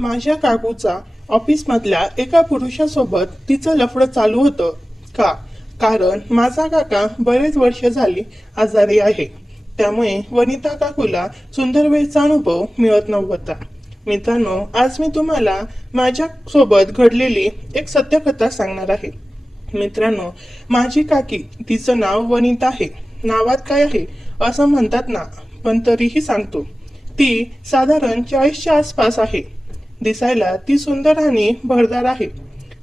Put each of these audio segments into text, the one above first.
माझ्या काकूचा ऑफिसमधल्या एका पुरुषासोबत तिचं लफडं चालू होतं. का? कारण माझा काका बरेच वर्ष झाली आजारी आहे. त्यामुळे वनिता काकूला सुंदर वेळचा अनुभव मिळत नव्हता. मित्रांनो, आज मी तुम्हाला माझ्या सोबत घडलेली एक सत्यकथा सांगणार आहे. मित्रांनो, माझी काकी, तिचं नाव वनिता आहे. नावात काय आहे असं म्हणतात ना, पण तरीही सांगतो. ती साधारण 40च्या आसपास आहे. दिसायला ती सुंदर आणि भरदार आहे.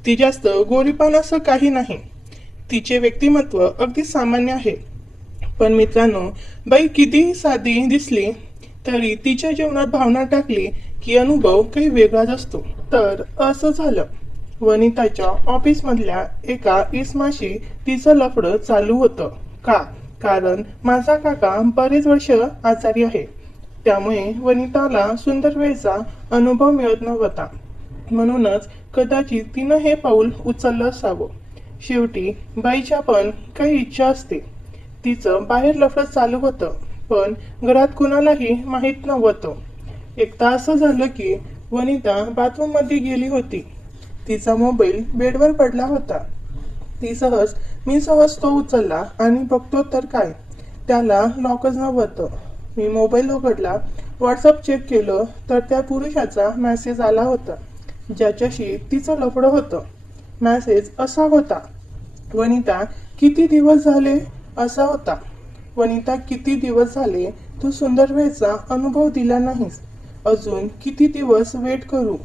ती जास्त गोरीपान असं काही नाही. तिचे व्यक्तिमत्व अगदी सामान्य आहे. पण मित्रांनो, बाई कितीही साधी दिसली तरी तिच्या जीवनात भावना टाकली की अनुभव काही वेगळाच असतो. तर असं झालं. वनिताच्या ऑफिसमधल्या एका इसमाशी तिचं लफडं चालू होतं. का? कारण माझा काका बरेच वर्ष आजारी आहे. त्यामुळे वनिताला सुंदर वेळचा अनुभव मिळत नव्हता. म्हणूनच कदाचित तिनं हे पाऊल उचललं असावं. शेवटी बाईच्या पण काही इच्छा असते. तिचं बाहेर लफडं चालू होतं, पण घरात कुणालाही माहीत नव्हतं. एकदा असं झालं की वनिता बाथरूममध्ये गेली होती. तिचा मोबाईल बेडवर पडला होता. मी सहज तो उचलला आणि बघतो तर काय, त्याला लॉकच नव्हतं. मी मोबाईल उघडला, व्हॉट्सअप चेक केलं तर त्या पुरुषाचा मेसेज आला होता, ज्याच्याशी तिचं लफडं होतं. मेसेज असा होता, वनिता किती दिवस झाले, असा होता. वनिता, किती दिवस झाले तू सुंदर वेळचा अनुभव दिला नाहीस. अजून किती दिवस वेट करू.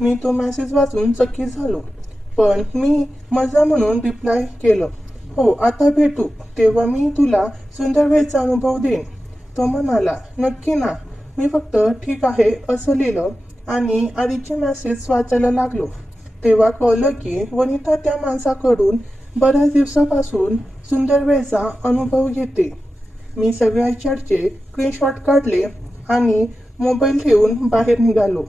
मी तो मेसेज वाचून चकित झालो, पण मी मजा म्हणून रिप्लाय केलं, हो आता भेटू तेव्हा मी तुला सुंदर वेळचा अनुभव देईन. तो म्हणाला, नक्की ना. मी फक्त ठीक आहे असं लिहिलं आणि आधीचे मेसेज वाचायला लागलो. तेव्हा कळलं की वनिता त्या माणसाकडून बऱ्याच दिवसापासून सुंदर वेळचा अनुभव घेते. मी सगळ्या चॅटचे स्क्रीनशॉट काढले आणि मोबाईल ठेवून बाहेर निघालो.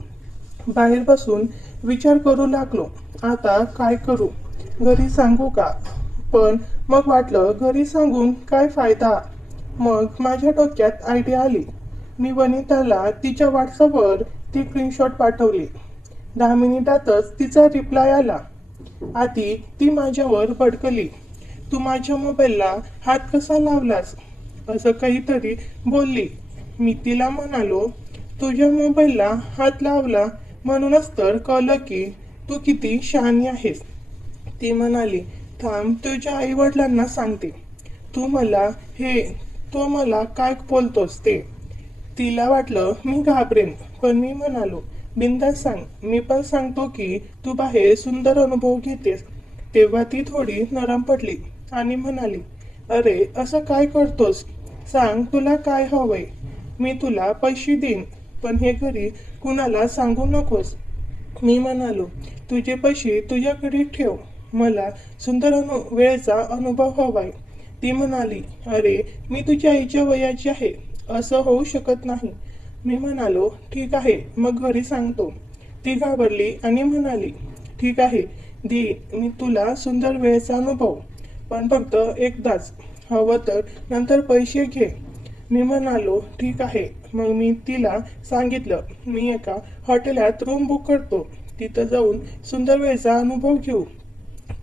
बाहेर बसून विचार करू लागलो, आता काय करू. घरी सांगू का? पण मग वाटलं, घरी सांगून काय फायदा. मग माझ्या डोक्यात आयडिया आली. मी वनिताला तिच्या व्हॉट्सअपवर ती स्क्रीनशॉट पाठवली. 10 मिनिटातच तिचा रिप्लाय आला. आधी ती माझ्यावर भडकली, तू माझ्या मोबाईलला हात कसा लावलास, असं काहीतरी बोलली. मी तिला म्हणालो, तुझ्या मोबाईलला हात लावला म्हणूनच तर कळलं की तू किती शहाणी आहेस. ती म्हणाली, थांब तुझ्या आई वडिलांना सांगते. तो मला काय बोलतोस ते. तिला वाटलं मी घाबरेन, पण मी म्हणालो, बिंदास सांग. मी पण सांगतो की तू बाहेर सुंदर अनुभव घेतेस. तेव्हा ती थोडी नरम पडली आणि म्हणाली, अरे असं काय करतोस, सांग तुला काय हवंय. मी तुला पैसे देईन, पण हे घरी कुणाला सांगू नकोस. मी म्हणालो, तुझे पैसे तुझ्याकडे ठेव, मला सुंदर वेळेचा अनुभव हवाय. ती म्हणाली, अरे मी तुझ्या आईच्या वयाची आहे, असं होऊ शकत नाही. मी म्हणालो, ठीक आहे मग घरी सांगतो. ती घाबरली आणि म्हणाली, ठीक आहे दे मी तुला सुंदर वेळेचा अनुभव, पण फक्त एकदाच. हवं तर नंतर पैसे घे. मी म्हणालो, ठीक आहे. मग मी तिला सांगितलं, मी एका हॉटेलात रूम बुक करतो, तिथं जाऊन सुंदर वेळेचा अनुभव घेऊ.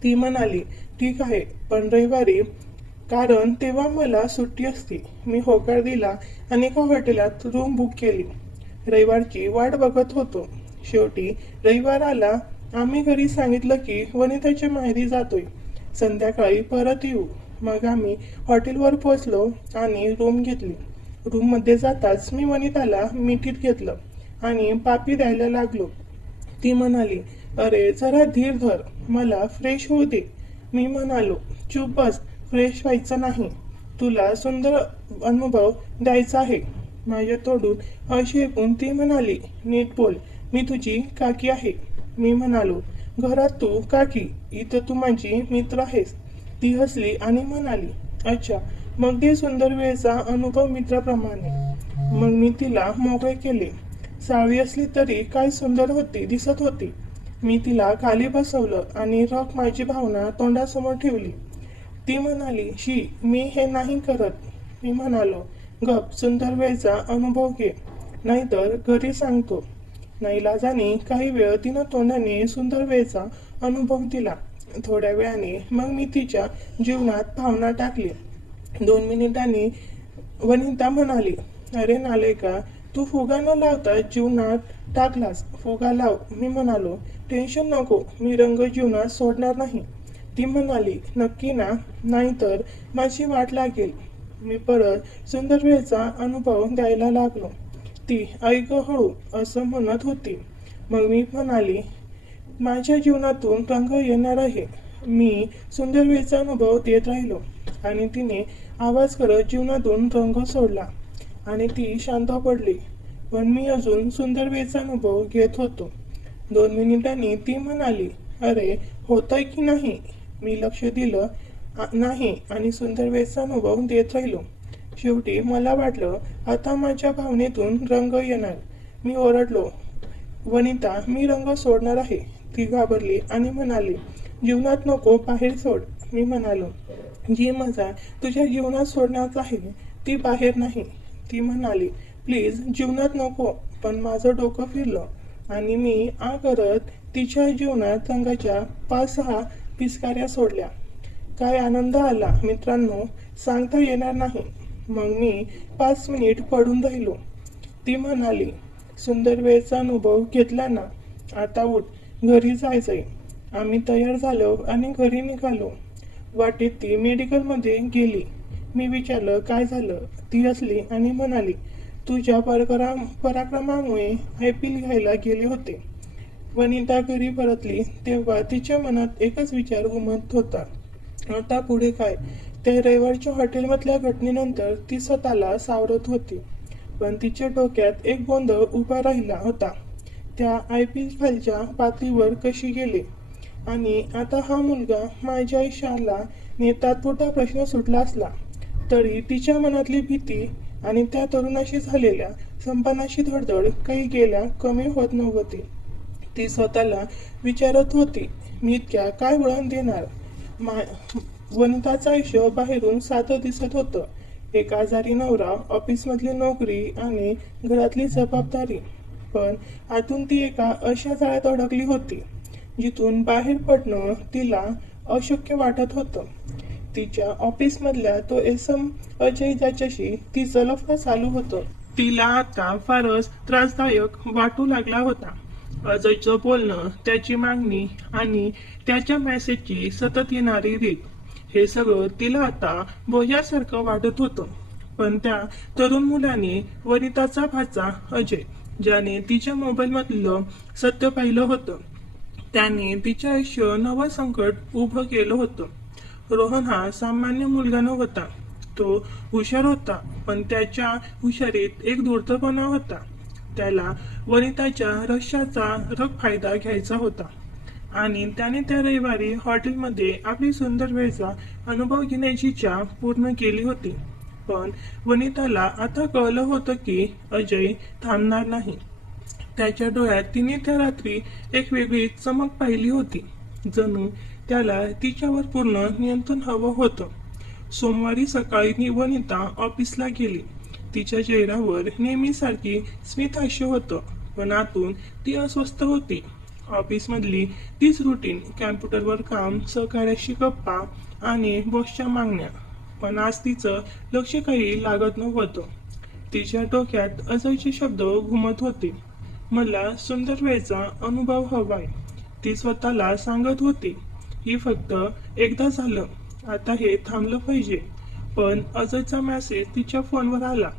ती म्हणाली, ठीक आहे, पण रविवारी, कारण तेव्हा मला सुट्टी असते. मी होकार दिला आणि एका हॉटेलात रूम बुक केली. रविवारची वाट बघत होतो. शेवटी रविवार आला. आम्ही घरी सांगितलं की वनिताच्या माहेरी जातोय, संध्याकाळी परत येऊ. मग आम्ही हॉटेलवर पोहोचलो आणि रूम घेतली. रूममध्ये जाताच मी वनिताला मिठीत घेतलं आणि पापी द्यायला लागलो. ती म्हणाली, अरे जरा धीर धर, मला फ्रेश होऊ दे. मी म्हणालो, चुप बस, फ्रेश व्हायचं नाही, तुला सुंदर अनुभव द्यायचा आहे. माझ्या तोडून अशी ऐकून ती म्हणाली, नीट बोल, मी तुझी काकी आहे. मी म्हणालो, घरात तू काकी, इथं तू माझी मित्र आहेस. ती हसली आणि म्हणाली, अच्छा, मग दे सुंदर वेळेचा अनुभव मित्राप्रमाणे. मग मी तिला मोकळे केले. सावळी असली तरी काय सुंदर दिसत होती. मी तिला खाली बसवलं आणि रॉक माझी भावना तोंडासमोर ठेवली. ती म्हणाली, शी, मी हे नाही करत. मी म्हणालो, गप, सुंदर वेळचा अनुभव घे, नाहीतर घरी सांगतो. नाईलाजाने काही वेळ तिनं तोंडाने सुंदर वेळचा अनुभव दिला. थोड्या वेळाने मग मी तिच्या जीवनात भावना टाकली. 2 मिनिटांनी वनिता म्हणाली, अरे नालेका, तू फुगा न लावता जीवनात टाकलास. फुगा लाव. मी म्हणालो, टेन्शन नको, मी रंग जीवनात सोडणार नाही. ती म्हणाली, नक्की ना? नाहीतर माझी वाट लागेल. मी परत सुंदर वेळचा अनुभव द्यायला लागलो. ती ऐक हळू असं म्हणत होती. मग मी म्हणाली, माझ्या जीवनातून रंग येणार आहे. मी सुंदर वेळचा अनुभव देत राहिलो आणि तिने आवाज करत जीवनातून रंग सोडला आणि ती शांत पडली. पण मी अजून सुंदर वेळचा अनुभव घेत होतो. 2 मिनिटांनी ती म्हणाली, अरे होतंय की नाही? मी लक्ष दिलं नाही आणि सुंदर वेळचा अनुभव देत राहिलो. शेवटी मला वाटलं आता माझ्या भावनेतून रंग येणार. मी ओरडलो, वनिता, मी रंग सोडणार आहे. ती घाबरली आणि म्हणाली, जीवनात नको, बाहेर सोड. मी म्हणालो, जी मजा तुझ्या जीवनात सोडण्यात आहे ती बाहेर नाही. ती म्हणाली, प्लीज जीवनात नको. पण माझं डोकं फिरलं आणि मी करत तिच्या जीवनात रंगाच्या 5-6 पिचकाऱ्या सोडल्या. काय आनंद आला मित्रांनो, सांगता येणार नाही. मग मी 5 मिनिट पडून राहिलो. ती म्हणाली, सुंदर वेळचा अनुभव घेतला ना, आता उठ, घरी जायचंय. आम्ही तयार झालो आणि घरी निघालो. वाटेत ती मेडिकलमध्ये गेली. मी विचारलं, काय झालं? ती हसली आणि म्हणाली, तुझ्या पराक्रमामुळे IPL घ्यायला गेले होते. वनिता घरी परतली तेव्हा तिच्या मनात एकच विचार घुमत होता, आता पुढे काय? त्या रविवारच्या हॉटेलमधल्या घटनेनंतर ती स्वतःला सावरत होती. पण तिच्या डोक्यात एक गोंधळ उभा राहिला होता. त्या IPL खालच्या पातळीवर कशी गेले? आणि आता हा मुलगा माझ्या आयुष्याला नेतात मोठा प्रश्न सुटला असला तरी तिच्या मनातली भीती आणि त्या तरुणाशी झालेल्या संपन्नाशी धडधड काही गेल्या कमी होत नव्हती. ती स्वतःला विचारत होती, मी इतक्या काय वळण देणार? वनिताचं आयुष्य बाहेरून साधं दिसत होतं. एक आजारी नवरा, ऑफिसमधली नोकरी आणि घरातली जबाबदारी. पण आतून ती एका अशा जाळ्यात अडकली होती जिथून बाहेर पडणं तिला अशक्य वाटत होतं. तिच्या ऑफिसमधल्या तो अजय ज्याच्याशी तिचं लफडं चालू होतं, तिला आता फारच त्रासदायक वाटू लागला होता. अजयचं बोलणं, त्याची मागणी आणि त्याच्या मेसेजची सतत येणारी रीत, हे सगळं तिला आता बोजासारखं वाटत होतं. पण त्या तरुण मुलाने, वनिताचा भाचा अजय, ज्याने तिच्या मोबाईलमधलं सत्य पाहिलं होतं, त्याने तिचं आयुष्य नवं संकट उभं केलं होतं. रोहन हा सामान्य मुलगा नव्हता. तो हुशार होता, पण त्याच्या हुशारीत एक धूर्तपणा होता. त्याला वनिताच्या रहस्याचा फायदा घ्यायचा होता आणि त्याने त्या रविवारी हॉटेलमध्ये आपली सुंदर वेळचा अनुभव घेण्याची इच्छा पूर्ण केली होती. पण वनिताला आता कळलं होतं की अजय थांबणार नाही. त्याच्या डोळ्यात तिने त्या रात्री एक वेगळी चमक पाहिली होती. जणू त्याला तिच्यावर पूर्ण नियंत्रण हवं होतं. सोमवारी सकाळी वनिता ऑफिसला गेली. तिच्या चेहऱ्यावर नेहमीसारखी स्मितहास्य होतं, पण आतून ती अस्वस्थ होती. ऑफिसमधली तीच रुटीन, कॅम्प्युटरवर काम, सहकार्याशी गप्पा आणि बॉसच्या मागण्या. पण आज तिचं लक्ष काही लागत नव्हतं. तिच्या डोक्यात अजयचे शब्द घुमत होते, मला सुंदर वेळचा अनुभव हवाय. ती स्वतःला सांगत होती, ही फक्त एकदा झालं, आता हे थांबलं पाहिजे. पण अजयचा मेसेज तिच्या फोनवर आला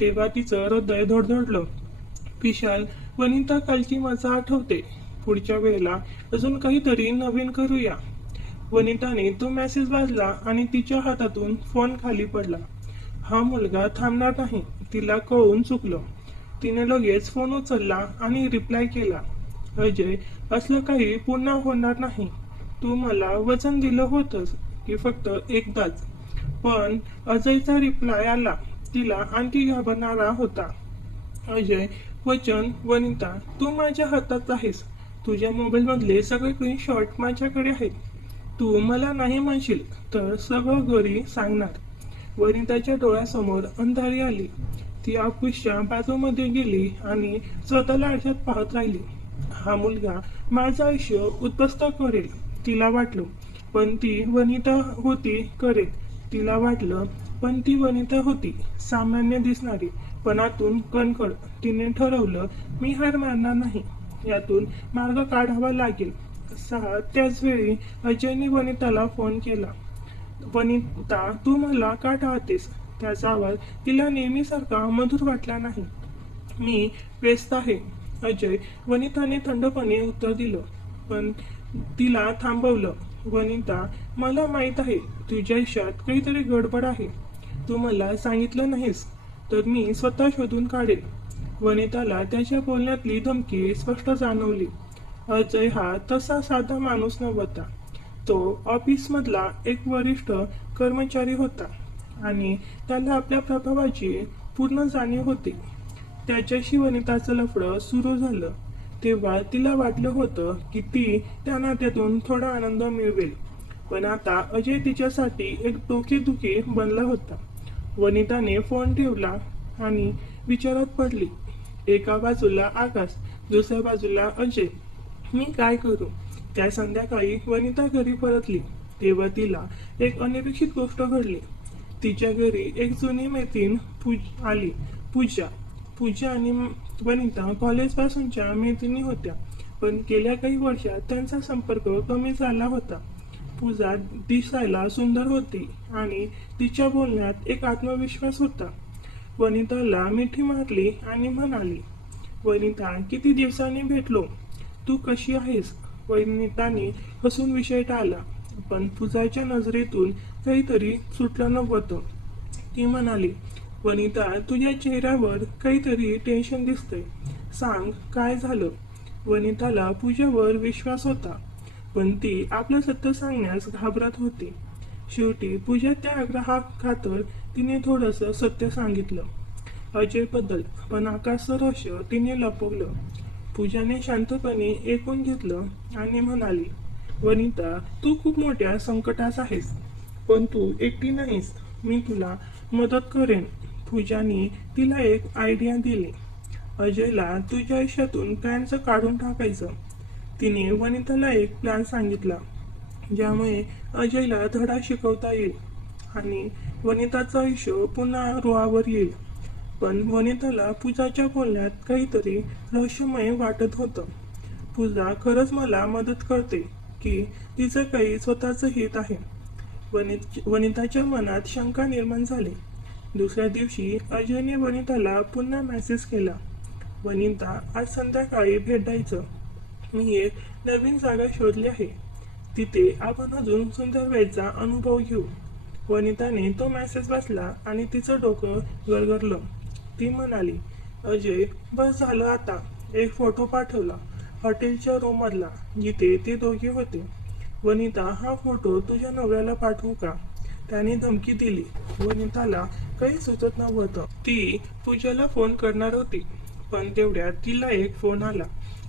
तेव्हा तिचं हृदय धडधडलं. विशाल, वनिता कालची मजा आठवते. पुढच्या वेळेला अजून काहीतरी नवीन करूया. वनिताने तो मेसेज वाचला आणि तिच्या हातातून फोन खाली पडला. हा मुलगा थांबणार नाही, तिला कळून चुकलं. तिने लगेच फोन उचलला आणि रिप्लाय केला, अजय, असलं काही पुन्हा होणार नाही. तू मला वचन दिलं होतंस की फक्त एकदाच. पण अजयचा रिप्लाय आला, तिला आणखी घाबरणारा होता. अजय, वचन? वनिता, तू माझ्या हातात आहेस. तुझ्या मोबाईलमधले सगळे स्क्रीनशॉट माझ्याकडे आहेत. तू मला नाही म्हणशील तर सगळं घरी सांगणार. वनिताच्या डोळ्यासमोर अंधारी आली. ती ऑफिसच्या बाजूमध्ये गेली आणि स्वतःला आरशात पाहत राहिली. हा मुलगा माझं आयुष्य उद्ध्वस्त करेल तिला वाटलं, पण ती वनिता होती करेल तिला वाटलं, पण ती वनिता होती सामान्य दिसणारी पण आतून कणखर. तिने ठरवलं, मी हार मानणार नाही, यातून मार्ग काढावा लागेल. त्याच वेळी अजयने वनिताला फोन केला. वनिता, तू मला का टाळतेस? त्याचा आवाज तिला नेहमीसारखा मधुर वाटला नाही. मी व्यस्त आहे अजय, वनिताने थंडपणे उत्तर दिलं. पण तिला थांबवलं. वनिता, मला माहित आहे तुझ्या आयुष्यात काहीतरी गडबड आहे. तू मला सांगितलं नाहीस तर मी स्वतः शोधून काढेन. वनिताला त्याच्या बोलण्यातली धमकी स्पष्ट जाणवली. अजय हा तसा साधा माणूस नव्हता. तो ऑफिसमधला एक वरिष्ठ कर्मचारी होता आणि त्याला आपल्या प्रभावाची पूर्ण जाणीव होती. त्याच्याशी वनिताचं लफडं सुरू झालं तेव्हा तिला वाटलं होतं की ती त्या नात्यातून थोडा आनंद मिळवेल. पण आता अजय तिच्यासाठी एक डोकेदुखी बनला होता. वनिताने फोन ठेवला आणि विचारात पडली. एका बाजूला आकाश, दुसऱ्या बाजूला अजय. मी काय करू? त्या संध्याकाळी वनिता घरी परतली तेव्हा तिला एक अनपेक्षित गोष्ट घडली. तिच्या घरी एक जुनी मैत्रीण आली, पूजा. पूजा आणि वनिता कॉलेजपासूनच्या मैत्रिणी होत्या, पण गेल्या काही वर्षात त्यांचा संपर्क कमी झाला होता. पूजा दिसायला सुंदर होती आणि तिच्या बोलण्यात एक आत्मविश्वास होता. वनिताला मिठी मारली आणि म्हणाली, वनिता, किती दिवसांनी भेटलो, तू कशी आहेस? वनिताने हसून विषय टाळला, पण पूजाच्या नजरेतून काहीतरी सुटलं नव्हतं. ती म्हणाली, वनिता, तुझ्या चेहऱ्यावर काहीतरी टेन्शन दिसतंय, सांग काय झालं? वनिताला पूजावर विश्वास होता, पण ती आपलं सत्य सांगण्यास घाबरत होती. शेवटी पूजा त्या आग्रहाखातर तिने थोडंसं सत्य सांगितलं, अजयबद्दल. पण आकाशचं रहस्य तिने लपवलं. पूजाने शांतपणे ऐकून घेतलं आणि म्हणाली, वनिता, तू खूप मोठ्या संकटात आहेस, पण तू एकटी नाहीस, मी तुला मदत करेन. पूजाने तिला एक आयडिया दिली. अजयला तुझ्या आयुष्यातून कायमचं काढून टाकायचं. तिने वनिताला एक प्लॅन सांगितला ज्यामुळे अजयला धडा शिकवता येईल आणि वनिताचं आयुष्य पुन्हा रुळावर येईल. पण वनिताला पूजाच्या बोलण्यात काहीतरी रहस्यमय वाटत होतं. पूजा खरंच मला मदत करते की तिचं काही स्वतःचं हित आहे? वनिताच्या मनात शंका निर्माण झाली. दुसऱ्या दिवशी अजयने वनिताला पुन्हा मेसेज केला, वनिता, आज संध्याकाळी भेटायचं. मी एक नवीन जागा शोधली आहे, तिथे आपण अजून सुंदर वेळचा अनुभव घेऊ. वनिताने तो मेसेज वाचला आणि तिचं डोकं गरगरलं. ती म्हणाली, अजय, बस झालं आता. एक फोटो पाठवला हॉटेलच्या रूममधला जिथे ते दोघे होते. वनिता, हा फोटो तुझ्या नवऱ्याला पाठवू का? त्याने धमकी दिली. वनिताला काही सुचत नव्हतं. ती पूजाला फोन करणार होती, पण तेवढ्यात तिला एक फोन आला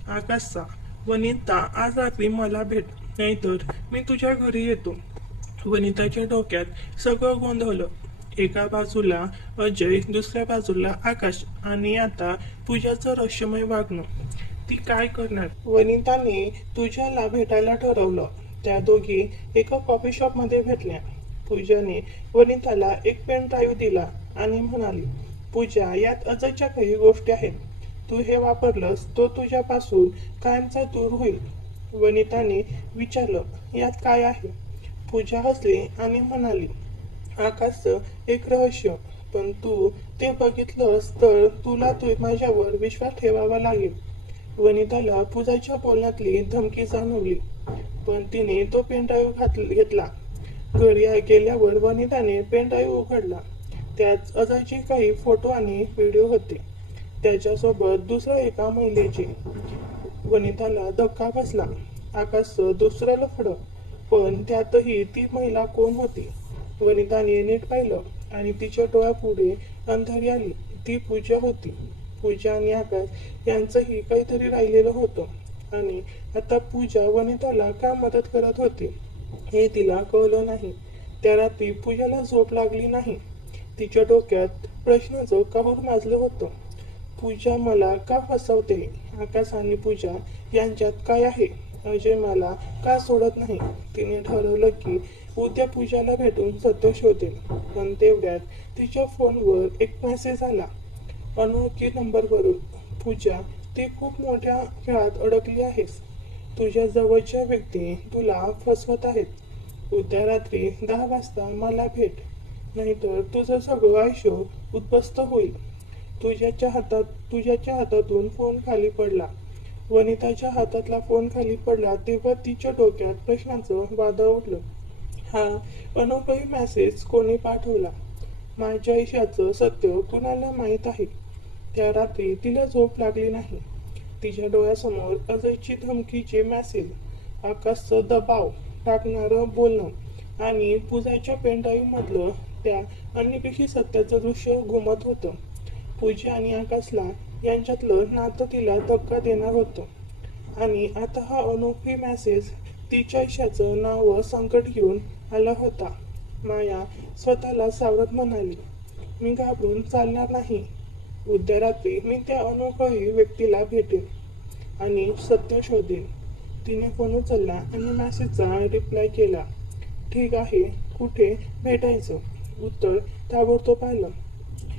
आकाशचा. वनिता, आज रात्री मला भेट, नाहीतर मी तुझ्या घरी येतो. वनिताच्या डोक्यात सगळं गोंधळलं. एका बाजूला अजय, दुसऱ्या बाजूला आकाश आणि आता पूजाचं रहस्यमय वागणं. ती काय करणार? वनिताने तुझ्याला भेटायला ठरवलं. त्या दोघी एका कॉफी शॉपमध्ये भेटल्या. पूजाने वनिताला एक पेन ड्राईव्ह दिला आणि म्हणाली, पूजा, यात अजयच्या काही गोष्टी आहेत. तू हे वापरलंस तो तुझ्यापासून कायमचा दूर होईल. वनिताने विचारलं, यात काय आहे? पूजा हसली आणि म्हणाली, आकाशचं एक रहस्य, पण तू ते बघितलंस तर तुला माझ्यावर विश्वास ठेवावा लागेल. वनिताला पूजाच्या बोलण्यातली धमकी जाणवली, पण तिने तो पेनड्राईव्ह घेतला. घरी गेल्यावर वनिताने पेनड्राईव्ह उघडला. त्यात अजयचे काही फोटो आणि व्हिडिओ होते, त्याच्यासोबत दुसऱ्या एका महिलेचे. वनिताला धक्का बसला. आकाशचं दुसरं लफडं, पण त्यातही ती महिला कोण होती? वनिताने नीट पाहिलं आणि तिच्या डोळ्यापुढे अंधारी आली. ती पूजा होती. पूजा आणि आकाश यांचंही काहीतरी राहिलेलं होतं आणि आता पूजा वनिताला का मदत करत होती हे तिला कळलं नाही. त्या रात्री पूजाला झोप लागली नाही. तिच्या डोक्यात प्रश्नाचं कहर माजलं होतं. पूजा मला का फसवते? आकाश आणि पूजा यांच्यात काय आहे? अजय मला का सोडत नाही? तिने ठरवलं की उद्या पूजाला भेटून सत्य शोधेल. पण तेवढ्यात तिच्या फोनवर एक मेसेज आला, अनोळखी नंबरवरून. पूजा, ती खूप मोठ्या खेळात अडकली आहेस. तुझ्या जवळच्या व्यक्ती तुला फसवत आहेत. उद्या रात्री 10 वाजता मला भेट, नाहीतर तुझं सगळं आयुष्य उद्ध्वस्त होईल. तुझ्याच्या हातातून फोन खाली पडला. वनिताच्या हातातला फोन खाली पडला तेव्हा तिच्या डोक्यात प्रश्नाचं वादळ उठलं. हा अनोळखी मेसेज कोणी पाठवला? माझ्या आयुष्याचं सत्य कुणाला माहीत आहे? त्या रात्री तिला झोप लागली नाही. तिच्या डोळ्यासमोर अजयची धमकीचे मेसेज, आकाशचं दबाव टाकणारं बोलणं आणि पूजाच्या पेनड्राईव्ह मधलं त्या अनपेक्षित सत्याचं दृश्य घुमत होतं. पूजा आणि आकाशला यांच्यातलं नातं तिला धक्का देणार होतं. आणि आता हा अनोळखी मेसेज तिच्या आयुष्याचं नाव संकट घेऊन आला होता. माया स्वतःला सावरत म्हणाली, मी घाबरून चालणार नाही. उद्या रात्री मी त्या अनोळखी व्यक्तीला भेटेन आणि सत्य शोधेन. तिने फोन उचलला आणि मेसेजचा रिप्लाय केला. ठीक आहे, कुठे भेटायचं? उत्तर ताबडतोब आलं.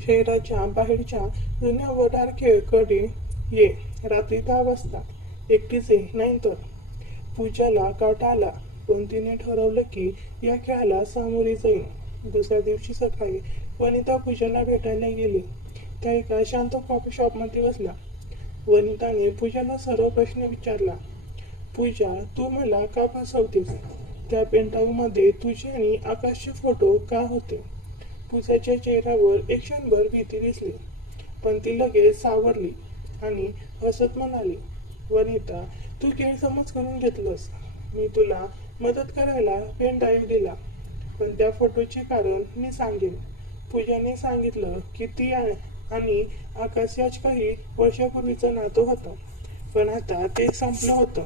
शहराच्या बाहेरच्या जुन्या वडार खेळकडे ये, रात्री 10 वाजता. एकटीच ये, नाही तर. पूजाला काटा आला, पण तिने ठरवलं की या खेळाला सामोरी जाईल. दुसऱ्या दिवशी सकाळी वनिता पूजाला भेटायला गेली. त्या एका शांत कॉफी शॉपमध्ये बसल्या. वनिताने पूजाला सर्व प्रश्न विचारला. पूजा, तू मला का फसवतेस? त्या पेंटाऊमध्ये तुझे आणि आकाशचे फोटो का होते? पूजाच्या चेहऱ्यावर एक क्षणभर भीती दिसली, पण ती लगेच सावरली आणि हसत म्हणाली, वनिता, तू गैरसमज करून घेतलंस. मी तुला मदत करायला पेन ड्राईव्ह दिला, पण त्या फोटोचे कारण मी सांगेन. पूजाने सांगितलं की ती आणि आकाश याच काही वर्षापूर्वीचं नातं होतं, पण आता ते संपलं होतं.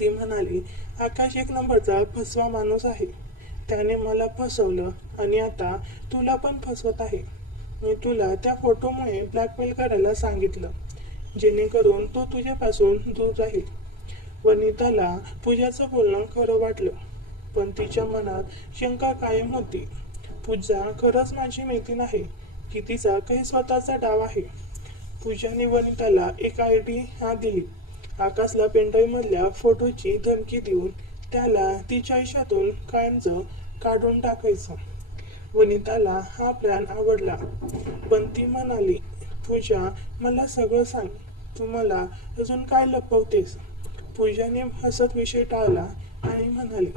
ती म्हणाली, आकाश एक नंबरचा फसवा माणूस आहे. त्याने मला फसवलं आणि आता तुला पण फसवत आहे. मी तुला त्या फोटोमुळे ब्लॅकमेल करायला सांगितलं, जेणेकरून तो तुझ्यापासून दूर राहील. वनिताला पूजाचं बोलणं खरं वाटलं, पण तिच्या मनात शंका कायम होती. पूजा खरंच माझी मैत्रीण आहे की तिचा काही स्वतःचा डाव आहे? पूजाने वनिताला एक आयडिया दिली. आकाशला पेनड्राईव्ह मधल्या फोटोची धमकी देऊन त्याला तिच्या आयुष्यातून कायमचं काढून टाकायचं. वनिताला हा प्लॅन आवडला, पण ती म्हणाली, पूजा, मला सगळं सांग. तू मला अजून काय लपवतेस? पूजाने हसत विषय टाळला आणि म्हणाली,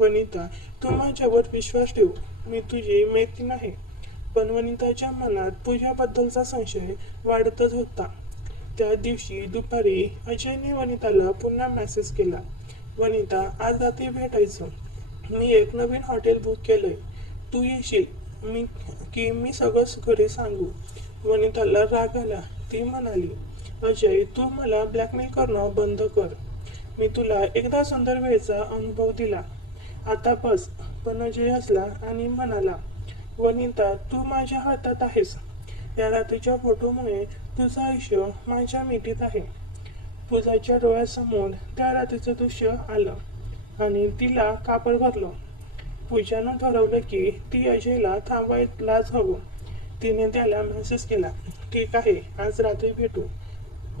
वनिता, तू माझ्यावर विश्वास ठेव. मी तुझी मैत्रीण आहे. पण वनिताच्या मनात पूजाबद्दलचा संशय वाढतच होता. त्या दिवशी दुपारी अजयने वनिताला पुन्हा मेसेज केला, वनिता, आज रात्री भेटायचं. मी एक नवीन हॉटेल बुक केलंय. तू येशील मी सगळं घरी सांगू? वनिताला राग आला. ती म्हणाली, अजय, तू मला ब्लॅकमेल करणं बंद कर. मी तुला एकदा सुंदर वेळेचा अनुभव दिला, आता बस. पण अजय हसला आणि म्हणाला, वनिता, तू माझ्या हातात आहेस. या रात्रीच्या फोटोमुळे तुझं आयुष्य माझ्या मिठीत आहे. पूजाच्या डोळ्यासमोर त्या रात्रीचं दृश्य आलं आणि तिला कापड भरलं. पूजानं ठरवलं की ती अजयला थांबवायलाच हवं. तिने त्याला मेसेज केला, ठीक आहे, आज रात्री भेटू,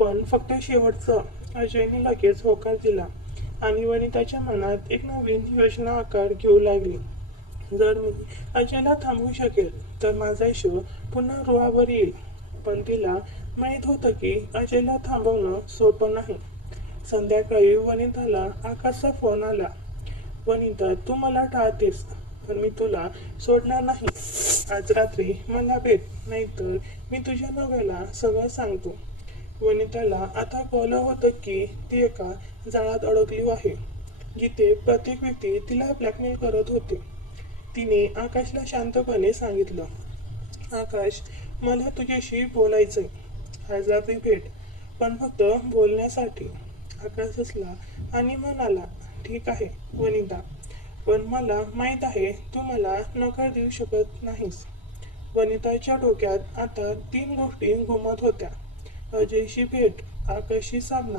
पण फक्त शेवटचं. अजयने लगेच होकार दिला आणि वनिताच्या मनात एक नवीन योजना आकार घेऊ लागली. जर मी अजयला थांबवू शकेल तर माझं आयुष्य पुन्हा रुळावर येईल. पण तिला माहीत होतं की अजयला थांबवणं सोपं नाही. संध्याकाळी वनिताला आकाशचा फोन आला. वनिता, तू मला टाळतेस, पण मी तुला सोडणार नाही. आज रात्री मला भेट, नाहीतर मी तुझ्या नव्याला सगळं सांगतो. वनिताला आता कळलं होतं की ती एका जाळ्यात अडकली आहे, जिथे प्रत्येक व्यक्ती तिला ब्लॅकमेल करत होते. तिने आकाशला शांतपणे सांगितलं, आकाश, मला तुझ्याशी बोलायचंय. आज रात्री भेट, पण फक्त बोलण्यासाठी. आकाश हसला आणि म्हणाला, ठीक आहे वनिता, पण मला माहीत आहे तू मला नकार देऊ शकत नाहीस. वनिताच्या डोक्यात आता 3 गोष्टी घुमत होत्या. अजयशी भेट, आकाशशी सामना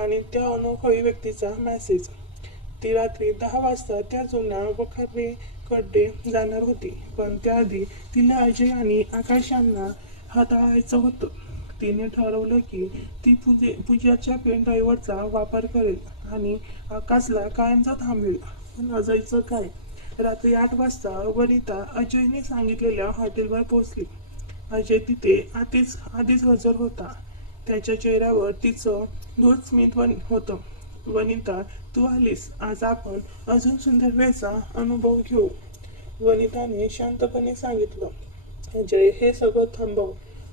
आणि त्या अनोळखी व्यक्तीचा मेसेज. ती रात्री 10 वाजता त्या जुन्या वखारीकडे जाणार होती, पण त्याआधी तिला अजय आणि आकाश यांना हाताळायचं होतं. तिने ठरवलं की ती पूजाच्या पेन ड्राईव्हरचा वापर करेल आणि आकाशला कायमचा थांबवेल. पण अजयचं काय? रात्री 8 वाजता वनिता अजयने सांगितलेल्या हॉटेलवर पोहोचली. अजय तिथे आधीच हजर होता. त्याच्या चेहऱ्यावर तिचं दूर स्मित होतं. वनिता, तू आलीस. आज आपण अजून सुंदर वेळचा अनुभव घेऊ, वनिताने शांतपणे सांगितलं. अजय, हे सगळं थांबव.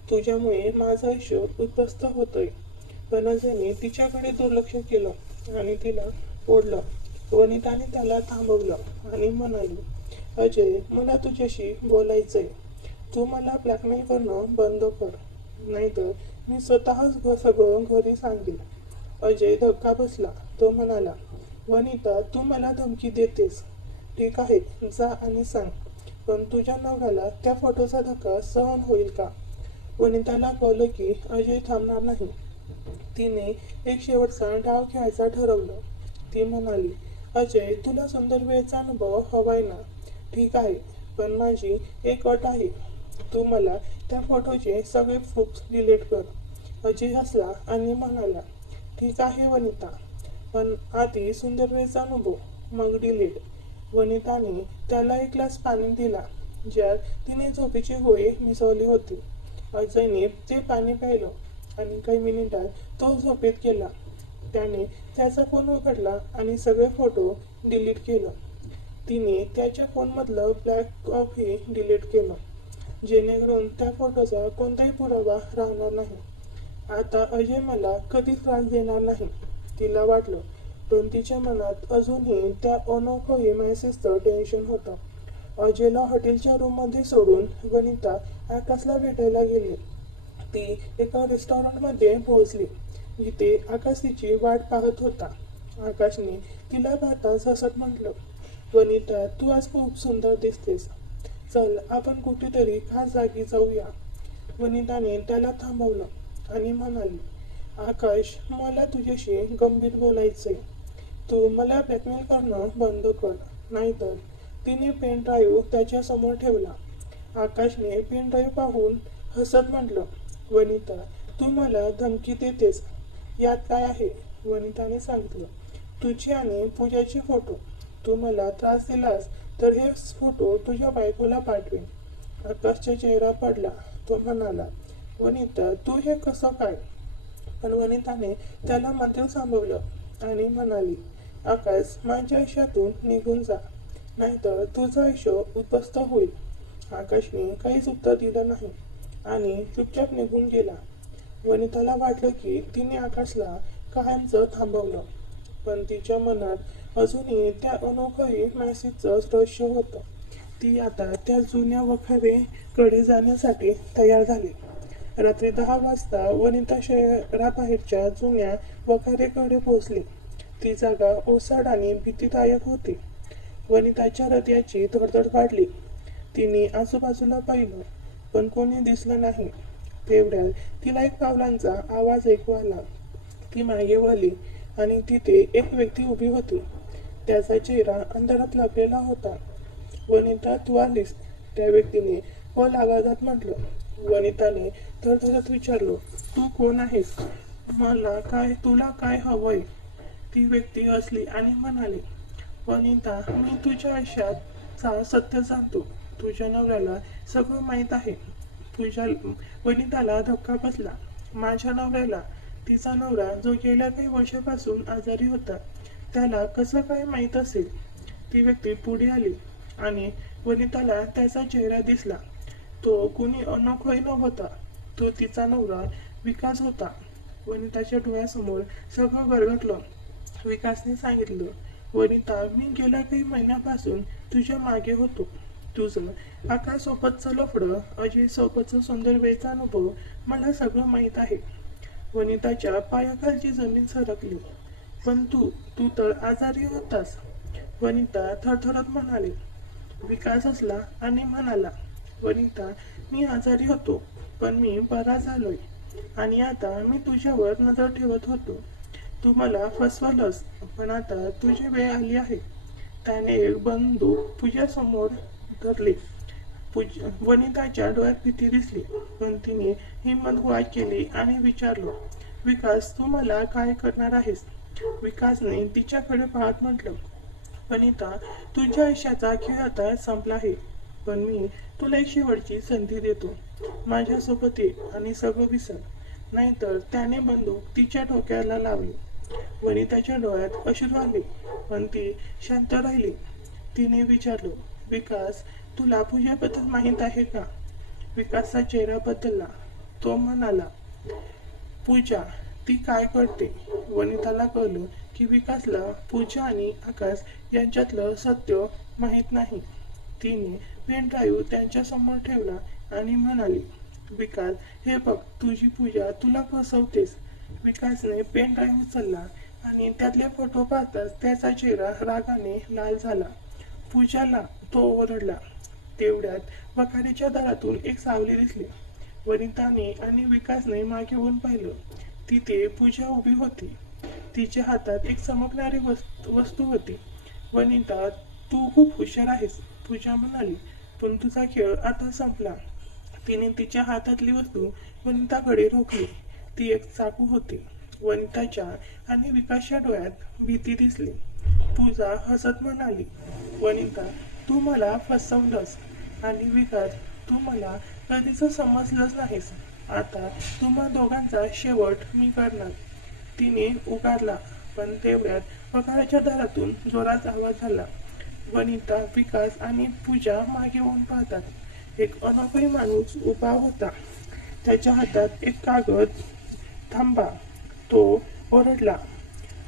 तुझ्यामुळे माझं आयुष्य उद्ध्वस्त होतंय. पण अजयने तिच्याकडे दुर्लक्ष केलं आणि तिला ओढलं. वनिताने त्याला थांबवलं आणि म्हणाली, अजय, मला तुझ्याशी बोलायचंय. तू मला ब्लॅकमेल करणं बंद कर, नाहीतर मी स्वतःच सगळं घरी सांगेन. अजय धक्का बसला. तो म्हणाला, वनिता, तू मला धमकी देतेस? ठीक आहे, जा आणि सांग. पण तुझ्या नवऱ्याला त्या फोटोचा धक्का सहन होईल का? वनिताला कळलं की अजय थांबणार नाही. तिने एक शेवटचा डाव खेळायचा ठरवलं. ती म्हणाली, अजय, तुला सुंदर वेळेचा अनुभव हवाय ना? ठीक आहे, पण माझी एक अट आहे. तू मला त्या फोटोचे सगळे प्रूफ्स डिलीट कर. अजय हसला आणि म्हणाला, ठीक आहे वनिता, पण आधी सुंदर वेळेचा अनुभव, मग डिलीट. वनिताने त्याला एक ग्लास पाणी दिला, ज्यात तिने झोपेची गोळी मिसळली होती. अजयने ते पाणी प्यायलं आणि काही मिनिटात तो झोपेत गेला. त्याने त्याचा फोन उघडला आणि सगळे फोटो डिलीट केलं. तिने त्याच्या फोनमधलं ब्लॅक कॉफी डिलीट केलं, जेणेकरून त्या फोटोचा कोणताही पुरावा राहणार नाही. आता अजय मला कधीच त्रास देणार नाही, तिला वाटलं. पण तिच्या मनात अजूनही त्या अनोळखी मेसेजचं टेन्शन होतं. अजयला हॉटेलच्या रूममध्ये सोडून वनिता आकाशला भेटायला गेली. ती एका रेस्टॉरंटमध्ये पोहोचली, जिथे आकाश तिची वाट पाहत होता. आकाशने तिला पाहताच हसत म्हटलं, वनिता, तू आज खूप सुंदर दिसतेस. चल, आपण कुठेतरी खास जागी जाऊया. वनिताने त्याला थांबवलं आणि म्हणाली, आकाश, मला तुझ्याशी गंभीर बोलायचंय. तू मला ब्लॅकमेल करणं बंद कर, नाहीतर. तिने पेन ड्राईव्ह त्याच्यासमोर ठेवला. आकाशने पेन ड्राईव्ह पाहून हसत म्हटलं, वनिता, तू मला धमकी देतेस? यात काय आहे? वनिताने सांगितलं, तुझे आणि पूजाचे फोटो. तू मला त्रास दिलास तर हे फोटो तुझ्या बायकोला पाठवेन. आकाशचा चेहरा पडला. तो म्हणाला, वनिता, तू हे कसं काय? पण वनिताने त्याला मात्र थांबवलं आणि म्हणाली, आकाश, माझ्या आयुष्यातून निघून जा, नाहीतर तुझं आयुष्य उद्ध्वस्त होईल. आकाशने काहीच उत्तर दिलं नाही आणि चुपचाप निघून गेला. वनिताला वाटलं की तिने आकाशला कायमचं थांबवलं, पण तिच्या मनात अजूनही त्या अनोळखी मेसेजचं रहस्य होतं. ती आता त्या जुन्या वखारीकडे जाण्यासाठी तयार झाली. रात्री 10 वाजता वनिता शहराबाहेरच्या जुन्या वखारीकडे पोहोचली. ती जागा ओसाड आणि भीतीदायक होती. वनिताच्या हृदयाची धडधड वाढली. तिने आजूबाजूला पाहिलं, पण कोणी दिसलं नाही. तेवढ्यात तिला एक पावलांचा आवाज ऐकू आला. ती मागे वळली आणि तिथे एक व्यक्ती उभी होती. त्याचा चेहरा अंधारात लपलेला होता. वनिता, तू आलीस? त्या व्यक्तीने खोल आवाजात म्हटलं. वनिताने थरथरत विचारलं, तू कोण आहेस? तुला काय हवंय? ती व्यक्ती हसली आणि म्हणाली, वनिता, मी तुझ्या आयुष्याचा सत्य जाणतो. तुझ्या नवऱ्याला सगळं माहीत आहे. वनिताला धक्का बसला. माझ्या नवऱ्याला? तिचा नवरा, जो गेल्या काही वर्षापासून आजारी होता, त्याला कसं काय माहीत असेल? ती व्यक्ती पुढे आली आणि वनिताला त्याचा चेहरा दिसला. तो कुणी अनोळखी नव्हता. तो तिचा नवरा विकास होता. वनिताच्या डोळ्यासमोर सगळं गरगटलं. विकासने सांगितलं, वनिता, मी गेल्या काही महिन्यापासून तुझ्या मागे होतो. तुझं आकाशसोबतचं लफडं, अजयसोबतचं सुंदर वेळचा अनुभव, मला सगळं माहीत आहे. वनिताच्या पायाखालची जमीन सरकली. पण तू तर आजारी होतास, वनिता थरथरत म्हणाली. विकास हसला आणि म्हणाला, वनिता, मी आजारी होतो, पण मी बरा झालोय आणि आता मी तुझ्यावर नजर ठेवत होतो. तू मला फसवलंस, पण आता तुझी वेळ आली आहे. त्याने एक बंदूक पूजासमोर धरली. वनिताच्या डोळ्यात भीती दिसली, पण तिने हिंमत गोळा केली आणि विचारलं, विकास, तू मला काय करणार आहेस? विकासने तिच्याकडे पाहत म्हटलं, वनिता, तुझ्या आयुष्याचा खेळ आता संपला आहे, पण मी तुला एक शेवटची संधी देतो. माझ्यासोबत ये आणि सगळं विसर, नाहीतर. त्याने बंदूक तिच्या डोक्याला लावली. वनिताच्या डोळ्यात अश्रू आले, पण ती शांत राहिली. तिने विचारलं, विकास, तुला पूजाबद्दल माहीत आहे का? विकासचा चेहरा बदलला. तो म्हणाला, पूजा, ती काय करते? वनिताला कळलं की विकासला पूजा आणि आकाश यांच्यातलं सत्य माहीत नाही. तिने पेन ड्राईव्ह त्यांच्यासमोर ठेवला आणि म्हणाली, विकास, हे बघ, तुझी पूजा तुला फसवतेस. विकासने पेन ड्राईव्ह उचलला आणि त्यातले फोटो पाहताच त्याचा चेहरा रागाने लाल झाला. पूजाला तो ओरडला. तेवढ्यात वखारीच्या दारातून एक सावली दिसली. वनिताने आणि विकासने मागे होऊन पाहिलं. तिथे पूजा उभी होती. तिच्या हातात एक चमकणारी वस्तू होती. वनिता, तू खूप हुशार आहेस, पूजा म्हणाली, पण तुझा खेळ आता संपला. तिने तिच्या हातातली वस्तू वनिताकडे रोखली. ती एक चाकू होती. वनिताच्या आणि विकासच्या डोळ्यात भीती दिसली. पूजा हसत म्हणाली, वनिता, तू मला फसवलंस, आणि विकास, तू मला कधीच समजलंच नाहीस. आता तुम्हा दोघांचा शेवट मी करणार. तिने उगारला, पण तेवढ्यात वखाराच्या दारातून जोरात आवाज झाला. वनिता, विकास आणि पूजा मागे होऊन पाहतात. एक अनोखी माणूस उभा होता. त्याच्या हातात एक कागद. थांबा, तो ओरडला.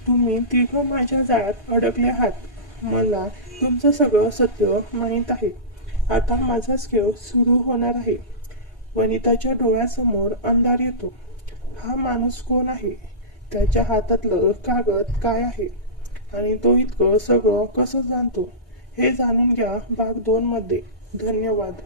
तुम्ही तिघं माझ्या जाळ्यात अडकले आहात. मला तुमचं सगळं सत्य माहीत आहे. आता माझाच खेळ सुरू होणार आहे. वनिताच्या डोळ्यासमोर अंधार येतो. हा माणूस कोण आहे? त्याच्या हातातलं कागद काय आहे? आणि तो इतकं सगळं कसं जाणतो? हे जाणून घ्या भाग 2 मध्ये. धन्यवाद.